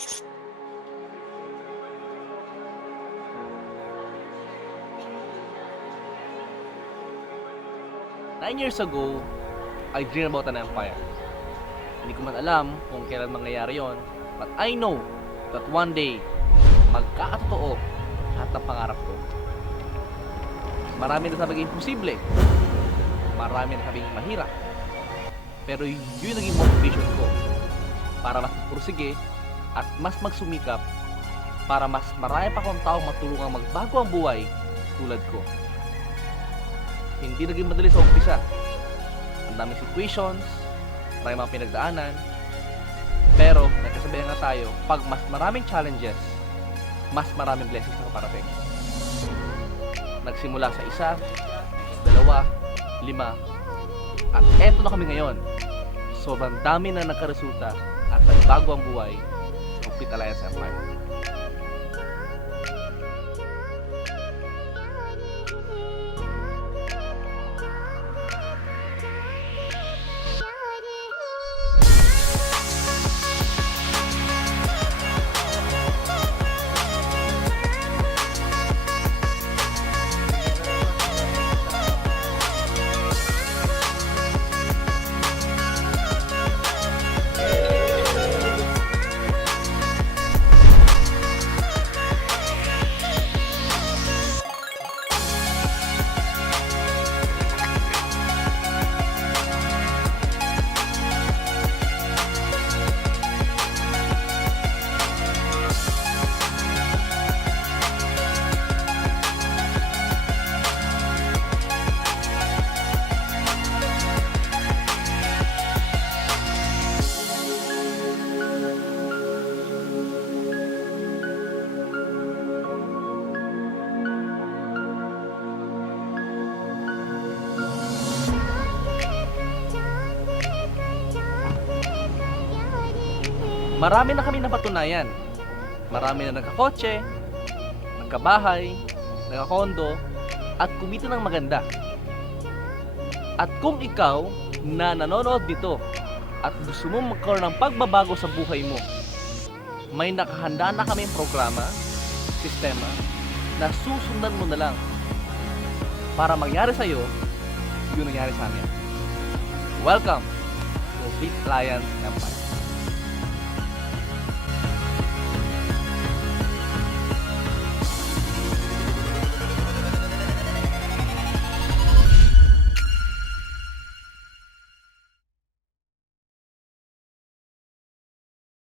Nine years ago, I dreamed about an empire. Hindi ko man alam kung kailan mangyayari yon, but I know that one day, magkakatotoo lahat ng pangarap ko. Marami na sabing imposible. Marami na sabing mahirap. Pero yun naging motivation ko para mas pursige at mas magsumikap para mas marami pa akong taong matulungang magbago ang buhay tulad ko. Hindi naging madali sa umpisa. Ang daming situations, maraming mga pinagdaanan. Pero nagkasabihan nga tayo, pag mas maraming challenges, mas maraming blessings na kaparating. Nagsimula sa isa, 2, 5, at eto na kami ngayon. Sobrang dami na nagkaresulta at nagbago ang buhay ng Complete Alliance Empire. Marami na kami napatunayan. Marami na nagkakotse, nagkabahay, nagkakondo, at kumita ng maganda. At kung ikaw na nanonood dito at gusto mo magkaroon ng pagbabago sa buhay mo, may nakahanda na kaming programa, sistema, na susundan mo na lang para mangyari sa'yo yung nangyari sa amin. Welcome to Complete Alliance Empire.